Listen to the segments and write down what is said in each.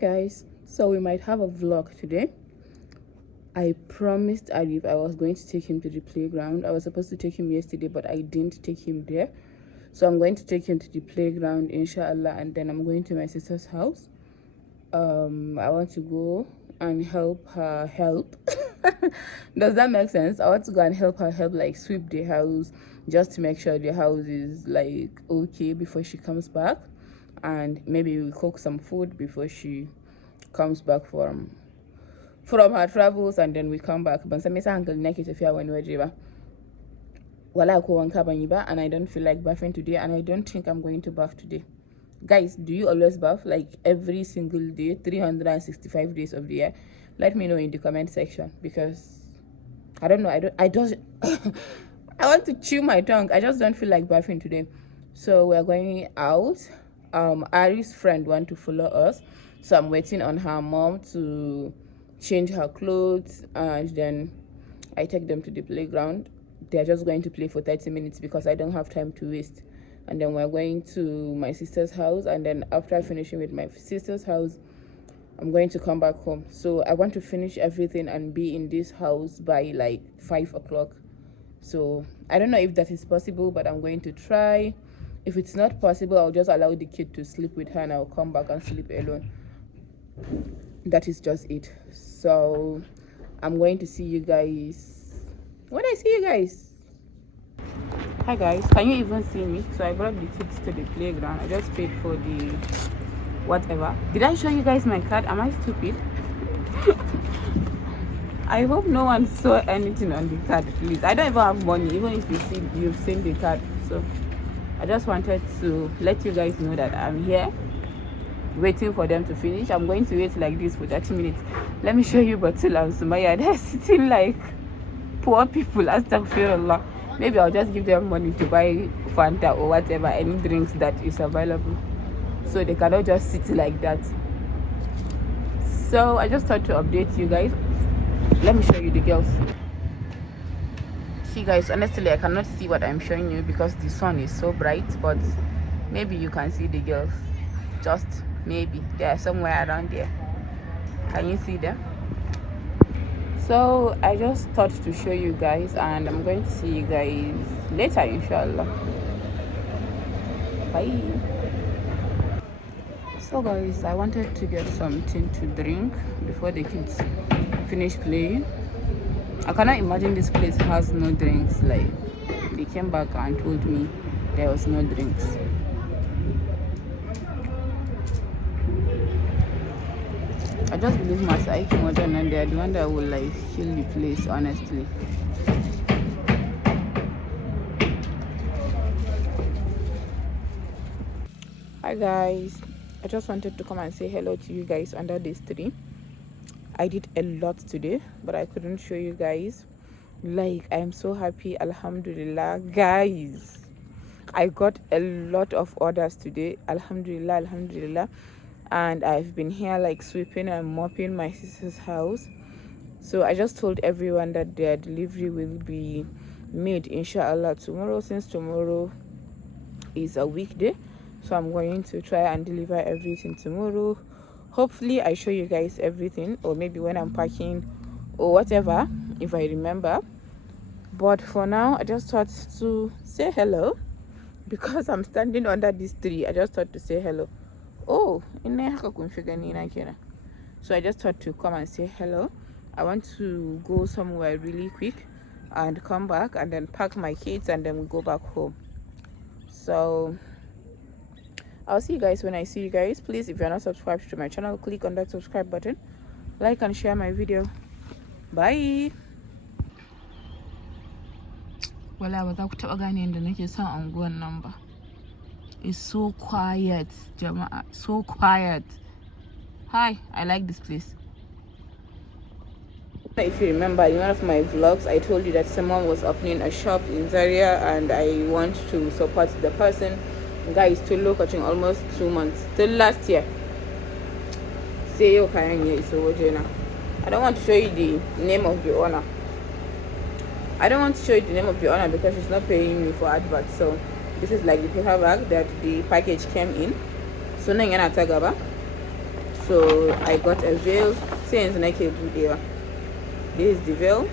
Guys, so we might have a vlog today. I promised Arif I was going to take him to the playground. I was supposed to take him yesterday, but I didn't take him there. So I'm going to take him to the playground, inshallah, and then I'm going to my sister's house. I want to go and help her help. Does that make sense? I want to go and help her like sweep the house, just to make sure the house is like okay before she comes back, and maybe we cook some food before she comes back from her travels, and then we come back. But some uncle naked if you when we're and I don't feel like bathing today, and I don't think I'm going to bath today. Guys, do you always bath like every single day, 365 days of the year? Let me know in the comment section, because I don't know. I just I want to chew my tongue. I just don't feel like bathing today. So we're going out. Ari's friend want to follow us, so I'm waiting on her mom to change her clothes, and then I take them to the playground. They're just going to play for 30 minutes because I don't have time to waste. And then we're going to my sister's house, and then after finishing with my sister's house, I'm going to come back home. So I want to finish everything and be in this house by like 5 o'clock. So I don't know if that is possible, but I'm going to try. If it's not possible, I'll just allow the kid to sleep with her and I'll come back and sleep alone. That is just it. So I'm going to see you guys when I see you guys. Hi guys, can you even see me? So I brought the kids to the playground. I just paid for the whatever. Did I show you guys my card? Am I stupid? I hope no one saw anything on the card, please. I don't even have money, even if you've seen the card. So I just wanted to let you guys know that I'm here waiting for them to finish. I'm going to wait like this for 30 minutes. Let me show you Batul and Sumaya. They're sitting like poor people. Astaghfirullah. Maybe I'll just give them money to buy Fanta or whatever, any drinks that is available, so they cannot just sit like that. So I just thought to update you guys. Let me show you the girls. See guys, honestly I cannot see what I'm showing you because the sun is so bright, but maybe you can see the girls. Just maybe they are somewhere around there. Can you see them? So I just thought to show you guys, and I'm going to see you guys later, inshallah. Bye. So guys, I wanted to get something to drink before the kids finish playing. I cannot imagine this place has no drinks. Like, they came back and told me there was no drinks. I just believe my psyche modern, and they're the one that will like kill the place, honestly. Hi guys, I just wanted to come and say hello to you guys under this tree. I did a lot today, but I couldn't show you guys. Like, I'm so happy, alhamdulillah guys. I got a lot of orders today, alhamdulillah, alhamdulillah. And I've been here like sweeping and mopping my sister's house. So I just told everyone that their delivery will be made inshallah tomorrow, since tomorrow is a weekday. So I'm going to try and deliver everything tomorrow. Hopefully I show you guys everything, or maybe when I'm packing or whatever, if I remember. But for now, I just thought to say hello because I'm standing under this tree. I just thought to say hello. Oh, so I just thought to come and say hello. I want to go somewhere really quick and come back and then pack my kids, and then we go back home. So I'll see you guys when I see you guys. Please, if you're not subscribed to my channel, click on that subscribe button, like and share my video. Bye. Well, I was out to organize the next number. It's so quiet, Jama'a, so quiet. Hi, I like this place. If you remember in one of my vlogs, I told you that someone was opening a shop in Zaria and I want to support the person. Guys, still watching almost 2 months, till last year. Say you can so I don't want to show you the name of the owner. I don't want to show you the name of the owner because she's not paying me for adverts. So this is like the paper bag that the package came in. So So I got a veil. Since nake budewa. This is the veil.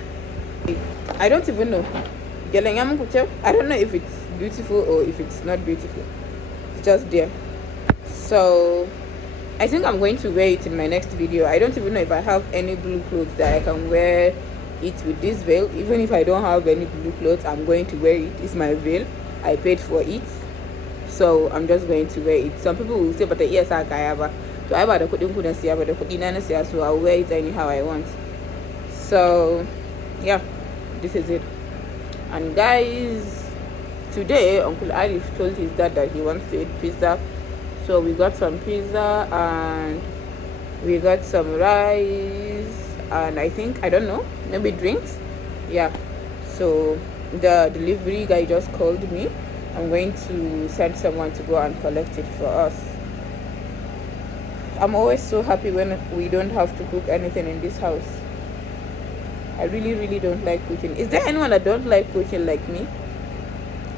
I don't even know. I don't know if it's beautiful or if it's not beautiful. It's just there. So I think I'm going to wear it in my next video. I don't even know if I have any blue clothes that I can wear it with this veil. Even if I don't have any blue clothes, I'm going to wear it. It's my veil. I paid for it. So I'm just going to wear it. Some people will say, but yes, I have. So I bought the couldn't see, but the couldn't see, so I'll wear it anyhow I want. So yeah, this is it. And guys, today Uncle Arif told his dad that he wants to eat pizza. So we got some pizza and we got some rice and I think, I don't know, maybe drinks. Yeah. So the delivery guy just called me. I'm going to send someone to go and collect it for us. I'm always so happy when we don't have to cook anything in this house. I really don't like cooking. Is there anyone that don't like cooking like me?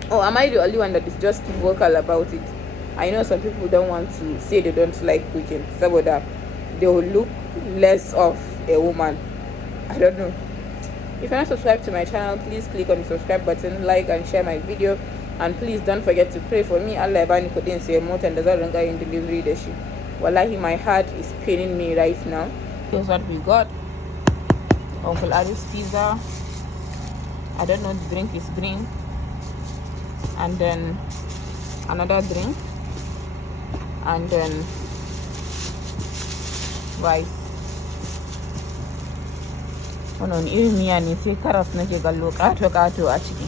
Or am I the only one that is just vocal about it? I know some people don't want to say they don't like cooking, so that they will look less of a woman. I don't know. If you're not subscribed to my channel, please click on the subscribe button, like and share my video, and please don't forget to pray for me. Allah bani kudin say more and doesn't in delivery the shit. Wallahi, my heart is paining me right now. Here's what we got. Uncle Arif's pizza. I don't know, the drink is green. And then another drink. And then rice. Wannan irin miya ne sai karas nake gallo kato a ciki.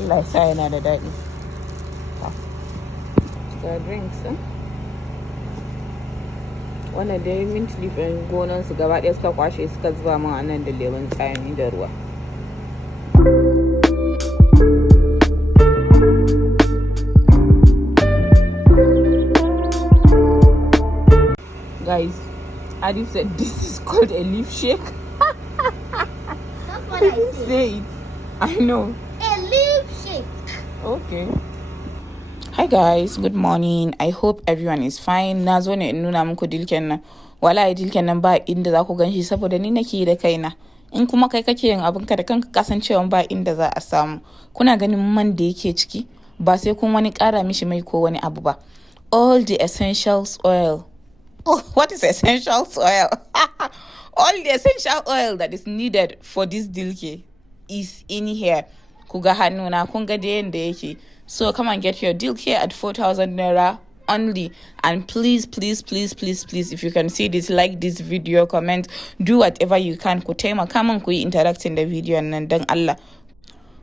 Allah ya sa yana da daɗi. Ga drinks ɗin. Wannan dai mint leaf ɗin gonan su gaba ɗaya suka kwashe suka zuba min a nan da lemon tsami da ruwa. Guys, Arif said this is called a leaf shake. That's what I said. Say it. I know. A leaf shake. Okay. Hi guys, good morning. I hope everyone is fine. Na zo ne in nuna muku dilken nan. Wallahi dilken nan ba inda za ku ganshi saboda ni nake da kaina. In kuma kai kake yin abinka da kanka kasancewa ba inda za a samu. Kuna ganin man da yake ciki? Ba sai kun wani ƙara mishi mai ko wani abu ba. All the essentials oil. Oh, what is essential oil? All the essential oil that is needed for this dilke is in here. Kuga hannuna, kunga da yanda yake. So come and get your dilke at 4,000 naira only. And please, if you can see this, like this video, comment, do whatever you can. Ku taimaka min ku yi interacting the video nan dan Allah.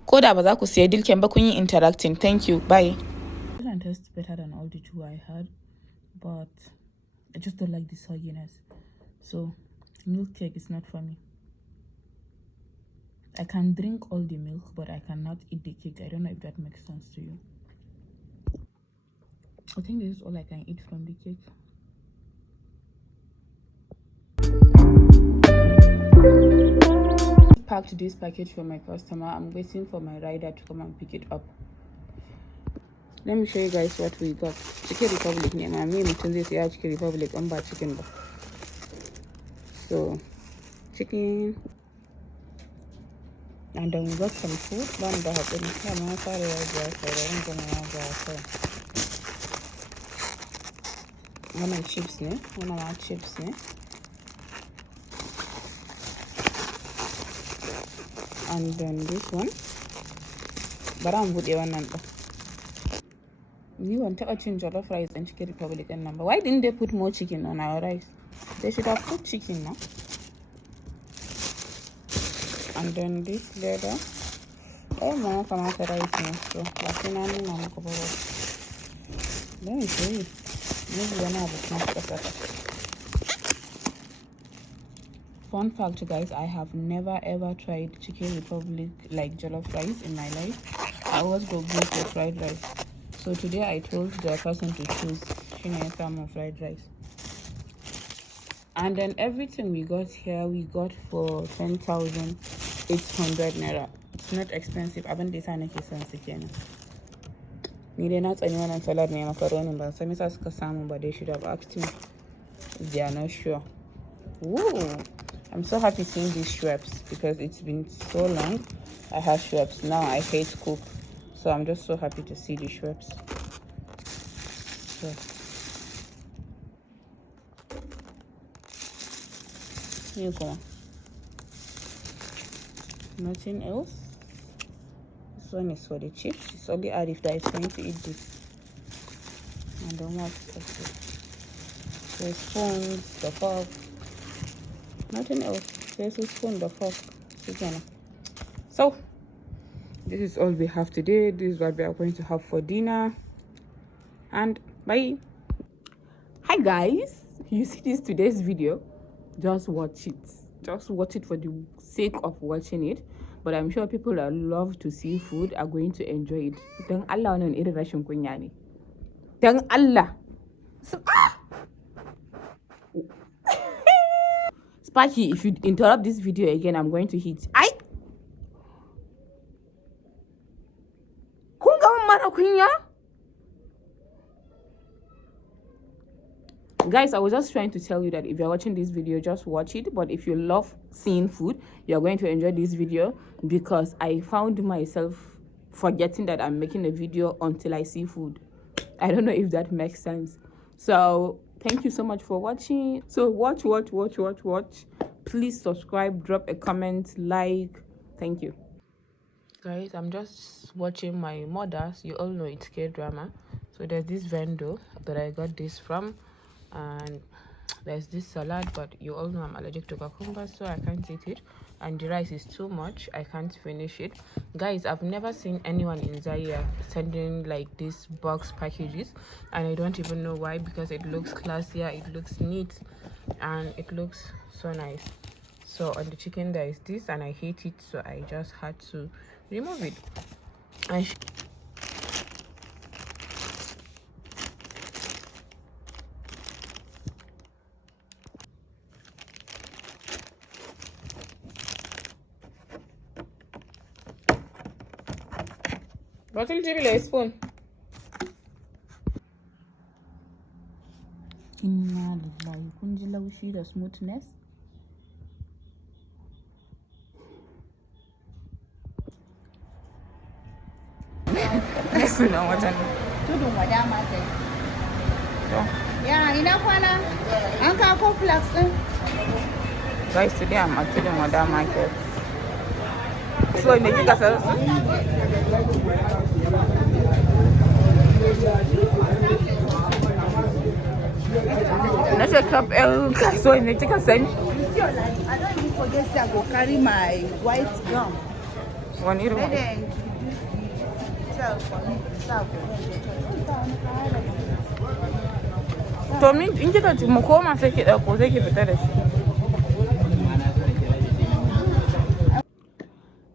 Ko da ba za ku siya dilken ba kun yi interacting. Thank you. Bye. It doesn't taste better than all the two I had, but I just don't like the sogginess. So milk cake is not for me. I can drink all the milk, but I cannot eat the cake. I don't know if that makes sense to you. I think this is all I can eat from the cake. Packed this package for my customer. I'm waiting for my rider to come and pick it up. Let me show you guys what we got. Chicken Republic name. I mean, Chicken Republic. I'm bad chicken. So, chicken. And then we got some food. One of chips, ne? One of our chips, ne? And then this one. But I'm with the one number. You want to change jollof rice and Chicken Republic and number. Why didn't they put more chicken on our rice? They should have put chicken now. And then this leather. Oh my, come out the rice now. So let me show you. Maybe one have Fun fact, guys, I have never ever tried Chicken Republic like jollof rice in my life. I always go for fried rice. So today I told the person to choose some fried rice. And then everything we got here, we got for 10,800 naira. It's not expensive. I've been designing sense again. Needed not anyone and salad me macaroni, but some suka samu, but they should have asked me. if they are not sure. Ooh, I'm so happy seeing these shrimps because it's been so long. I have shrimps now. I hate cook, so I'm just so happy to see these shrimps. So. Here you go. Nothing else. This one is for the chips. It's only Arif that is going to eat this. I don't want to touch it. The spoons, the fork. Nothing else. There's a spoon, the fork. So, this is all we have today. This is what we are going to have for dinner. And bye. Hi guys. You see this today's video? Just watch it. Just watch it for the sake of watching it. But I'm sure people that love to see food are going to enjoy it. Dan Allah wannan irin rashin kunya ne. Dan Allah. Sparky, if you interrupt this video again, I'm going to hit. Kun ga mana kunya? Guys, I was just trying to tell you that if you're watching this video, just watch it. But if you love seeing food, you're going to enjoy this video, because I found myself forgetting that I'm making a video until I see food. I don't know if that makes sense. So thank you so much for watching. So watch. Please subscribe, drop a comment, like. Thank you. Guys, I'm just watching my mother's. You all know it's K-drama. So there's this vendor that I got this from, and there's this salad, but you all know I'm allergic to cucumber, so I can't eat it. And the rice is too much. I can't finish it. Guys, I've never seen anyone in Zaire sending like these box packages, and I don't even know why, because it looks classier, it looks neat, and it looks so nice. So on the chicken there is this, and I hate it, so I just had to remove it. And what will you be spoon? Inna lillahi, kun ji laushi da smoothness. Suna wajen Tudun wada market. Ya, ina kwana? An kawo flax din? Guys, today I'm at Tudun Wada market. So, me kika sayar su? Na ce kaf ɗin kasuwa me kika sani? I don't even forget say I go carry my white gum. Wani irin wani? Then sell for me, sell for To min in kika ci mu koma sai ki ɗauko sai ki fita da shi.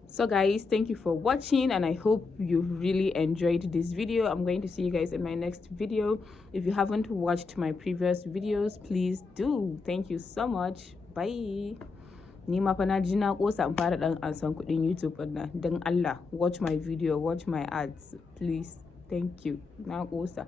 So guys, thank you for watching, and I hope you really enjoyed this video. I'm going to see you guys in my next video. If you haven't watched my previous videos, please do. Thank you so much. Bye. Ni ma fa na ji na kosa in fara dan ansan kudin YouTube ɗin. Dan Allah, watch my video, watch my ads, please. Thank you. Na kosa.